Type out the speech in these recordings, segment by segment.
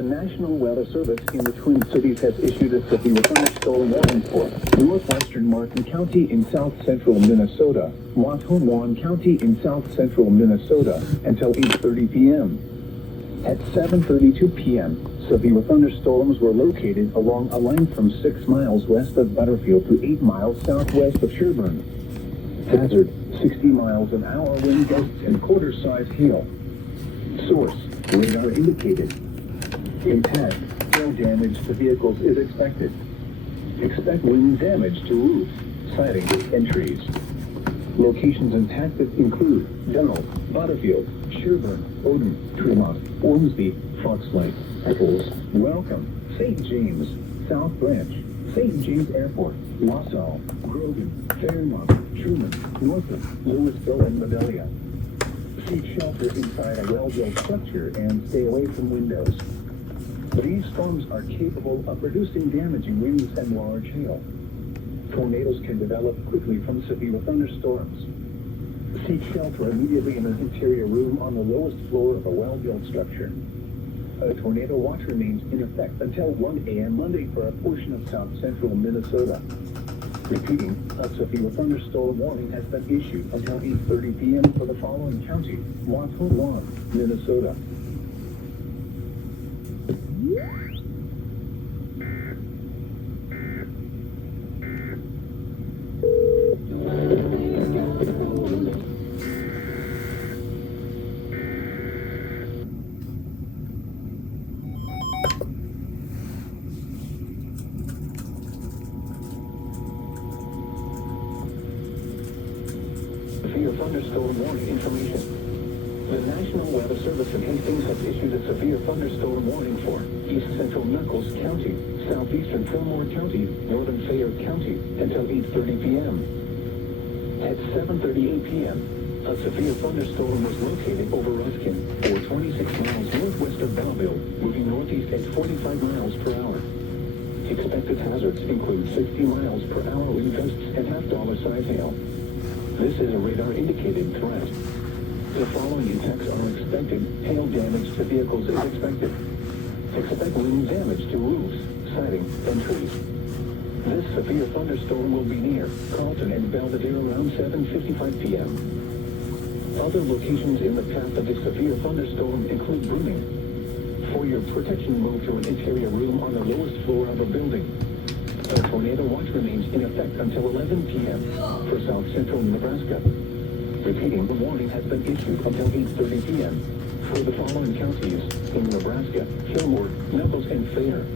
The National Weather Service in the Twin Cities has issued a severe thunderstorm warning for northwestern Martin County in south-central Minnesota, Waukegan County in south-central Minnesota until 8:30 p.m. At 7:32 p.m., severe thunderstorms were located along a line from 6 miles west of Butterfield to 8 miles southwest of Sherburne. Hazard, 60 miles an hour wind gusts and quarter-size hail. Source, radar indicated. Impact, hail damage to vehicles is expected. Expect wind damage to roofs, siding, and trees. Locations impacted include Dunn, Butterfield, Sherburne, Odin, Tremont, Ormsby, Foxlight, Eccles, Welcome, St. James, South Branch, St. James Airport, Wausau, Grogan, Fairmont, Truman, Norfolk, Louisville, and Vidalia. Seek shelter inside a well-built structure and stay away from windows. These storms are capable of producing damaging winds and large hail. Tornadoes can develop quickly from severe thunderstorms. Seek shelter immediately in an interior room on the lowest floor of a well-built structure. A tornado watch remains in effect until 1 a.m. Monday for a portion of south-central Minnesota. Repeating, a severe thunderstorm warning has been issued until 8:30 p.m. for the following counties: Waukegan, Minnesota. Severe thunderstorm warning information. The National Weather Service in Hastings has issued a severe thunderstorm warning for east central Nuckolls County, southeastern Fillmore County, northern Fayette County until 8:30 p.m. At 7:38 p.m., a severe thunderstorm was located over Ruskin, or 26 miles northwest of Belleville, moving northeast at 45 miles per hour. Expected hazards include 60 miles per hour wind gusts and half-dollar-size hail. This is a radar-indicated threat. The following impacts are expected. Hail damage to vehicles is expected. Expect wind damage to roofs, siding, and trees. This severe thunderstorm will be near Carlton and Belvedere around 7:55 p.m. Other locations in the path of the severe thunderstorm include Bruning. For your protection, move to an interior room on the lowest floor of a building. A tornado watch remains in effect until 11 p.m. for south-central Nebraska. Repeating, the warning has been issued until 8:30 p.m. for the following counties in Nebraska: Fillmore, Nuckolls, and Fayette.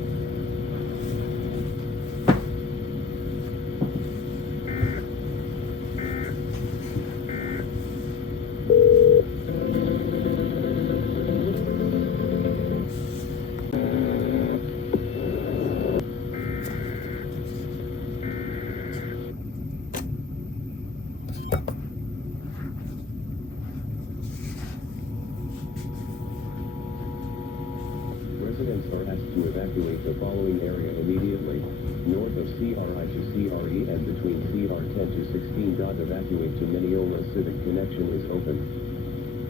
Residents are asked to evacuate the following area immediately: north of CRI to CRE and between CR10 to 16. Evacuate to Mineola Civic connection is open.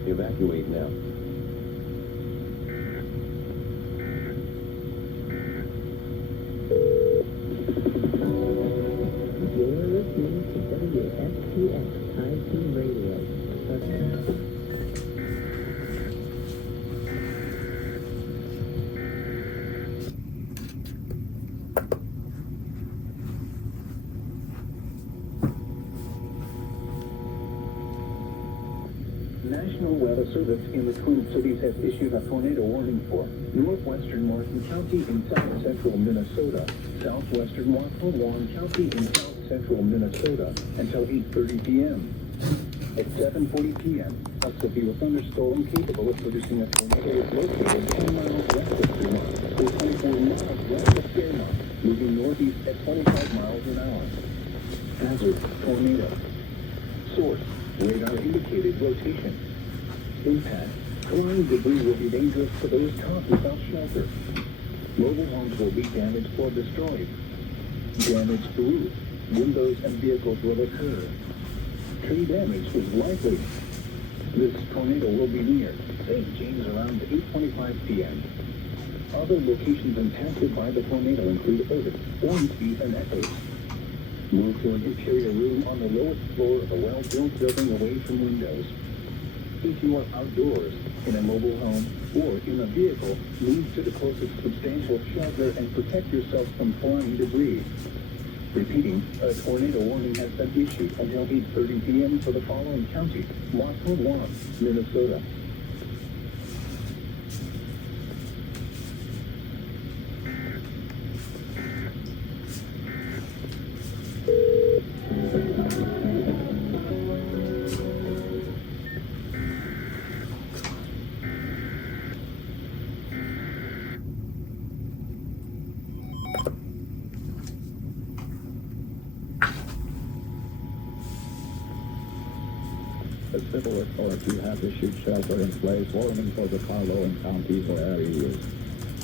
Evacuate now. You're listening to WSPX-IP Radio. National Weather Service in the Twin Cities has issued a tornado warning for northwestern Martin County in south-central Minnesota, southwestern Waukegan County in south-central Minnesota until 8:30 p.m. At 7:40 p.m., a severe thunderstorm capable of producing a tornado is located 10 miles west of Tremont, or 24 miles west of Fairmont, moving northeast at 25 miles an hour. Hazard, tornado. Source, radar indicated rotation. Impact, flying debris will be dangerous to those caught without shelter. Mobile homes will be damaged or destroyed. Damage to roofs, windows, and vehicles will occur. Tree damage is likely. This tornado will be near St. James around 8:25 p.m. Other locations impacted by the tornado include Otis, Ormsby, and Echoes. Move to an interior room on the lowest floor of a well-built building away from windows. If you are outdoors, in a mobile home, or in a vehicle, move to the closest substantial shelter and protect yourself from flying debris. Repeating, a tornado warning has been issued until 8:30 p.m. for the following counties: Waterloo, Minnesota. The civil authority has issued shelter-in-place warning for the following counties or areas: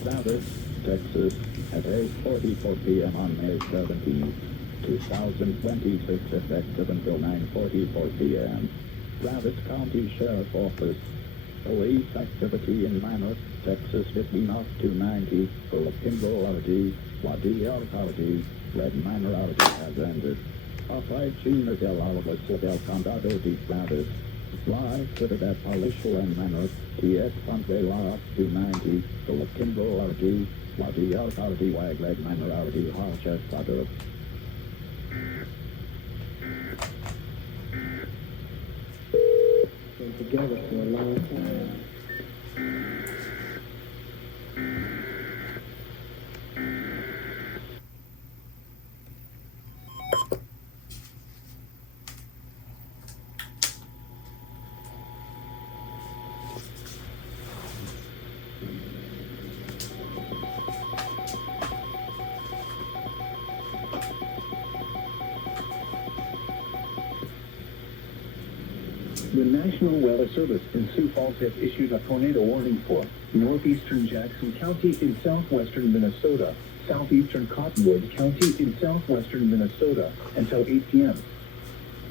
Dallas, Texas, at 8:44 p.m. on May 17, 2026, effective until 9:44 p.m. Travis County Sheriff Office. Police activity in Manor, Texas, 15 off 290, Kimball County, Wadilla County, Red Manor County has ended. Oficina del Alvarado del Condado de Travis. Live footed at Palatial and Manor, TS Pandela 290, Kimball County, Wadilla County, Red Manor County, Harchester. Been together for a long time. The National Weather Service in Sioux Falls has issued a tornado warning for northeastern Jackson County in southwestern Minnesota, southeastern Cottonwood County in southwestern Minnesota until 8 p.m.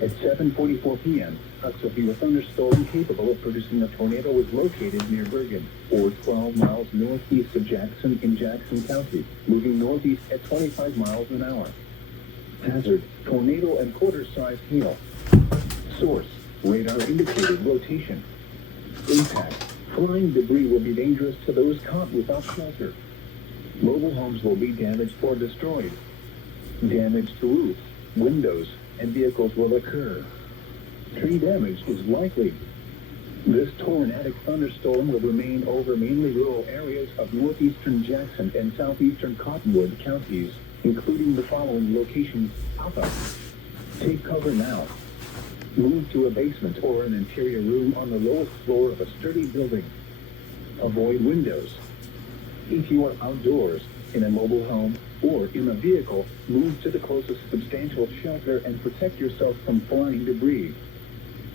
At 7:44 p.m., a severe thunderstorm capable of producing a tornado was located near Bergen, or 12 miles northeast of Jackson in Jackson County, moving northeast at 25 miles an hour. Hazard: tornado and quarter-sized hail. Source: radar indicated rotation. Impact: flying debris will be dangerous to those caught without shelter. Mobile homes will be damaged or destroyed. Damage to roofs, windows, and vehicles will occur. Tree damage is likely. This tornadic thunderstorm will remain over mainly rural areas of northeastern Jackson and southeastern Cottonwood counties, including the following locations: Alpha. Take cover now. Move to a basement or an interior room on the lowest floor of a sturdy building. Avoid windows. If you are outdoors, in a mobile home, or in a vehicle, move to the closest substantial shelter and protect yourself from flying debris.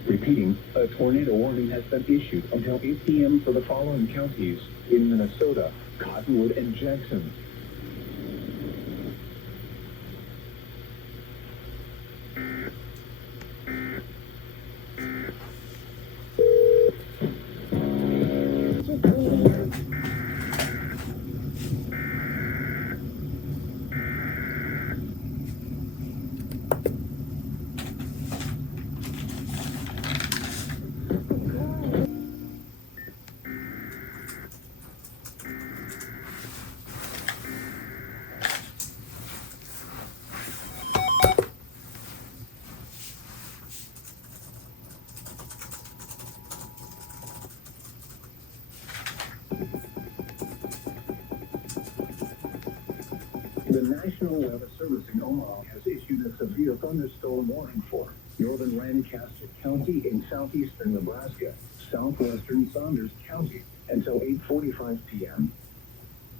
Repeating, a tornado warning has been issued until 8 p.m. for the following counties in Minnesota: Cottonwood and Jackson. The National Weather Service in Omaha has issued a severe thunderstorm warning for northern Lancaster County in southeastern Nebraska, southwestern Saunders County until 8:45 p.m.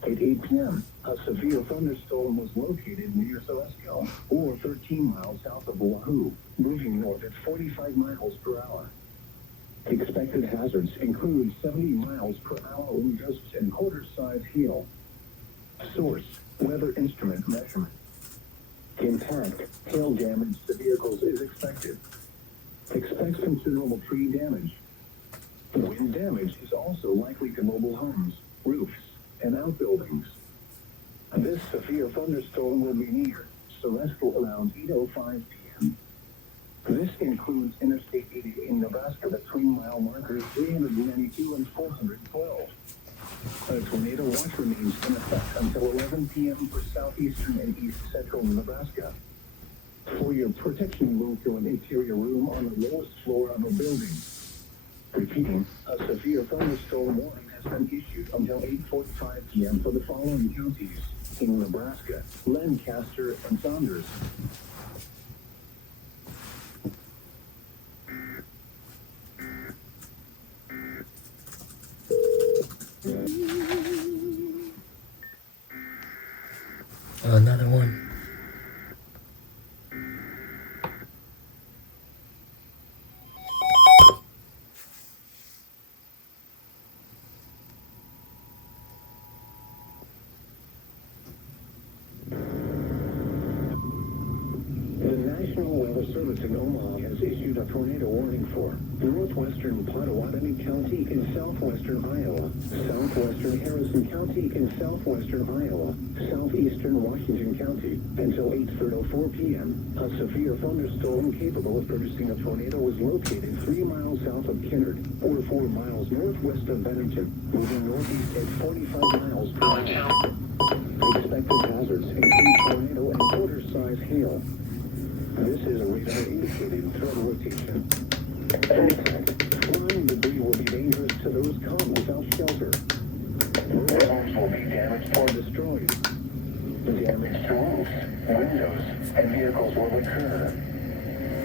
At 8 p.m., a severe thunderstorm was located near Celestial, or 13 miles south of Wahoo, moving north at 45 miles per hour. Expected hazards include 70 miles per hour wind gusts and quarter-sized hail. Source: weather instrument measurement. Impact: hail damage to vehicles is expected. Expect considerable tree damage. Wind damage is also likely to mobile homes, roofs, and outbuildings. This severe thunderstorm will be near Celestial around 8:05 p.m. This includes Interstate 80 in Nebraska between mile markers 392 and 412. A tornado watch remains in effect until 11 p.m. for southeastern and east central Nebraska. For your protection, move to an interior room on the lowest floor of a building. Repeating, a severe thunderstorm warning has been issued until 8:45 p.m. for the following counties in Nebraska: Lancaster and Saunders. Another one. Service in Omaha has issued a tornado warning for northwestern Pottawatomie County in southwestern Iowa, southwestern Harrison County in southwestern Iowa, southeastern Washington County. Until 8:04 p.m., a severe thunderstorm capable of producing a tornado was located 3 miles south of Kinnard, or 4 miles northwest of Bennington, moving northeast at 45 miles per hour. Expected hazards include tornado and quarter-size hail. This is a radar indicating threat rotation. Flying debris will be dangerous to those caught without shelter. Homes will be damaged or destroyed. Damage to roofs, windows, and vehicles will occur.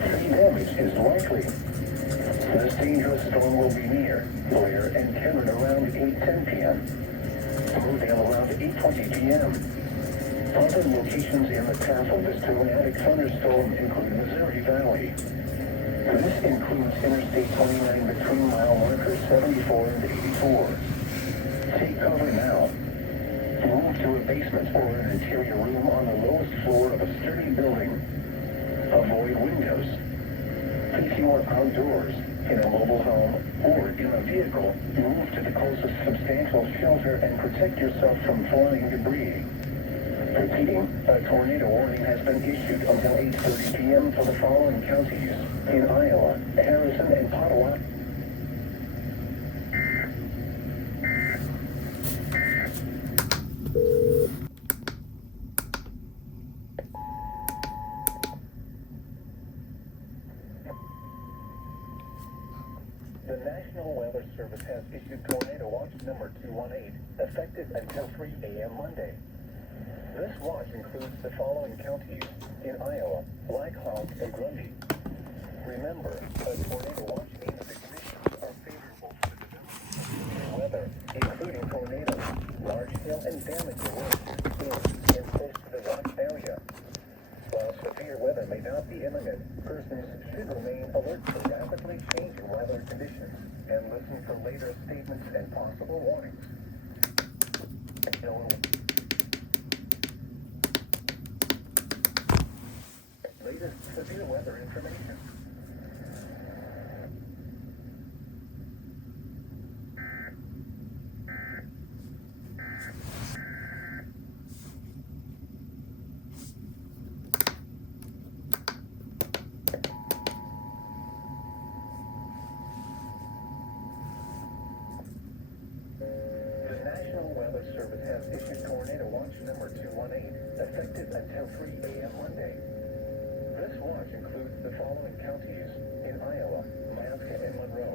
Tree damage is likely. This dangerous storm will be near Blair and Cameron around 8:10 p.m. Mobile around 8:20 p.m. Other locations in the path of this dramatic thunderstorm include Missouri Valley. This includes Interstate 29 between mile markers 74 and 84. Take cover now. Move to a basement or an interior room on the lowest floor of a sturdy building. Avoid windows. If you are outdoors, in a mobile home, or in a vehicle, move to the closest substantial shelter and protect yourself from flying debris. Repeating, a tornado warning has been issued until 8:30 p.m. for the following counties in Iowa, Harrison, and Pottawatomie. The National Weather Service has issued Tornado Watch number 218, effective until 3 a.m. Monday. This watch includes the following counties in Iowa: Black Hawk and Grundy. Remember, a tornado watch means the conditions are favorable for the development of weather, including tornadoes, large hail, and damage to roads, in and close to the watch area. While severe weather may not be imminent, persons should remain alert to rapidly changing weather conditions and listen for later statements and possible warnings. Latest severe weather information. The National Weather Service has issued Tornado Watch number 218, effective until 3 a.m. Monday. This watch includes the following counties in Iowa, Alaska, and Monroe.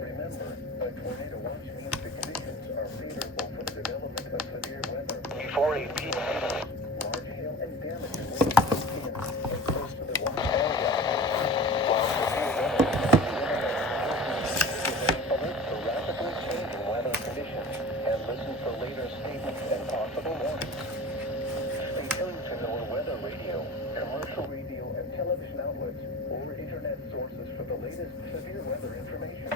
Remember, a tornado watch means the conditions are favorable for the development of severe weather. Before 8 p.m. Large hail and damage to winds in and close to the watch area. While severe weather alert for rapidly changing weather conditions and listen for later statements and possible warnings. Stay tuned to NOAA Weather Radio, commercial radio and television outlets, or internet sources for the latest severe weather information.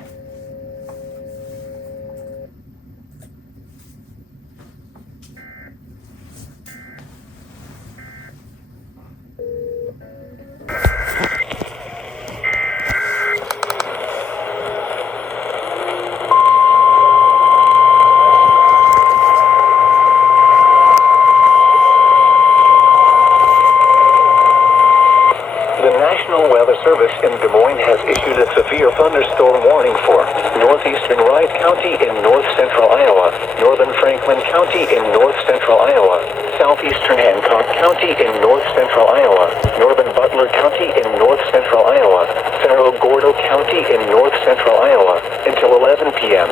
in Des Moines has issued a severe thunderstorm warning for northeastern Wright County in north-central Iowa, northern Franklin County in north-central Iowa, southeastern Hancock County in north-central Iowa, northern Butler County in north-central Iowa, Cerro Gordo County in north-central Iowa, until 11 p.m.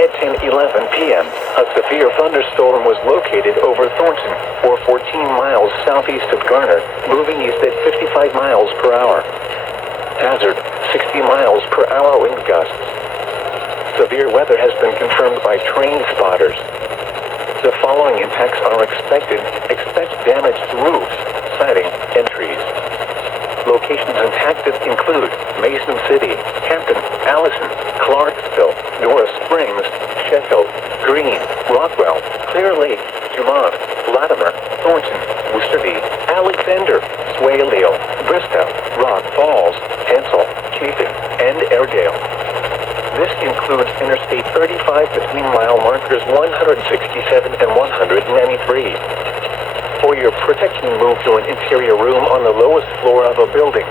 At 10:11 p.m., a severe thunderstorm was located over Thornton, or 14 miles southeast of Garner, moving east at 55 miles per hour. Hazard, 60 miles per hour wind gusts. Severe weather has been confirmed by train spotters. The following impacts are expected. Expect damage to roofs, siding, and trees. Locations impacted include Mason City, Hampton, Allison, Clarksville, Norris Springs, Sheffield, Greene, Rockwell, Clear Lake, Dumont, Latimer, Thornton, Worcester, Alexander, Swaleo, Bristow, Rock Falls, Hansel, Chafin, and Airedale. This includes Interstate 35 between mile markers 167 and 193. For your protection, move to an interior room on the lowest floor of a building.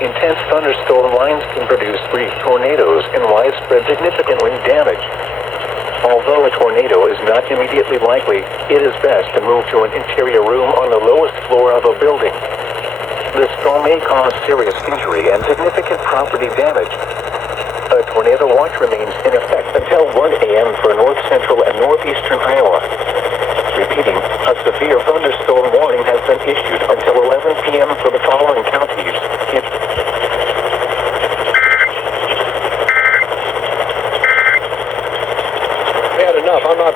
Intense thunderstorm lines can produce brief tornadoes and widespread significant wind damage. Although a tornado is not immediately likely, it is best to move to an interior room on the lowest floor of a building. The storm may cause serious injury and significant property damage. A tornado watch remains in effect until 1 a.m. for north-central and northeastern Iowa. Repeating, a severe thunderstorm warning has been issued until 11 p.m. for the following counties. Bad enough. I'm not